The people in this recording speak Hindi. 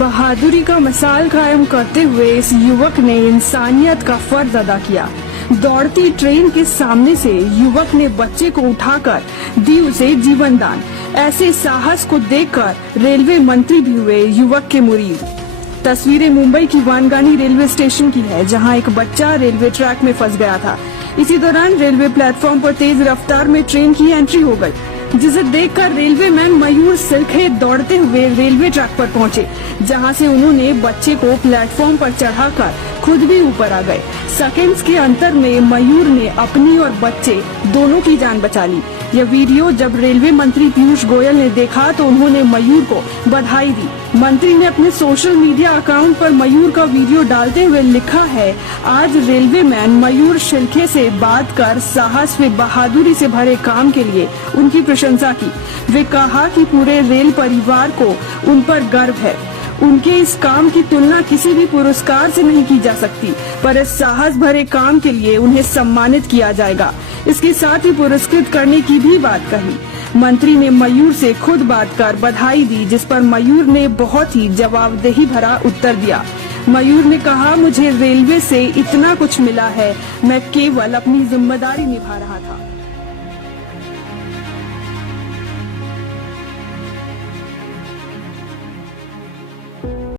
बहादुरी का मिसाल कायम करते हुए इस युवक ने इंसानियत का फर्ज अदा किया। दौड़ती ट्रेन के सामने से युवक ने बच्चे को उठाकर दी उसे जीवन दान। ऐसे साहस को देखकर रेलवे मंत्री भी हुए युवक के मुरीद। तस्वीरें मुंबई की वानगानी रेलवे स्टेशन की है, जहां एक बच्चा रेलवे ट्रैक में फंस गया था। इसी दौरान रेलवे प्लेटफॉर्म पर तेज रफ्तार में ट्रेन की एंट्री हो गई, जिसे देखकर रेलवे मैन मयूर सिल्खे दौड़ते हुए रेलवे ट्रैक पर पहुंचे, जहां से उन्होंने बच्चे को प्लेटफॉर्म पर चढ़ाकर खुद भी ऊपर आ गए। सेकंड्स के अंतर में मयूर ने अपनी और बच्चे दोनों की जान बचा ली। यह वीडियो जब रेलवे मंत्री पीयूष गोयल ने देखा तो उन्होंने मयूर को बधाई दी। मंत्री ने अपने सोशल मीडिया अकाउंट पर मयूर का वीडियो डालते हुए लिखा है, आज रेलवे मैन मयूर शिल्खे से बात कर साहस व बहादुरी से भरे काम के लिए उनकी प्रशंसा की। वे कहा कि पूरे रेल परिवार को उन पर गर्व है। उनके इस काम की तुलना किसी भी पुरस्कार से नहीं की जा सकती, पर इस साहस भरे काम के लिए उन्हें सम्मानित किया जाएगा। इसके साथ ही पुरस्कृत करने की भी बात कही। मंत्री ने मयूर से खुद बात कर बधाई दी, जिस पर मयूर ने बहुत ही जवाबदेही भरा उत्तर दिया। मयूर ने कहा, मुझे रेलवे से इतना कुछ मिला है, मैं केवल अपनी जिम्मेदारी निभा रहा था।